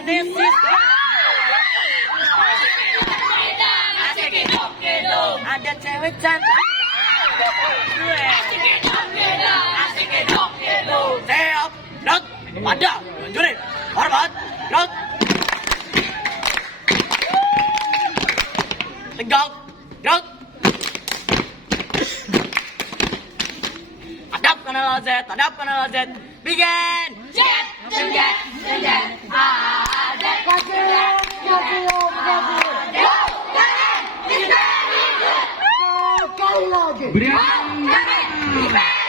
Genesis. Ada cewek cantik. Siap, gerak, pada, menjuri, hormat, gerak. Tegak, gerak. Hadap kanan lazet, hadap kanan lazet. Begin. Jet, jet, jet, ada. Berani.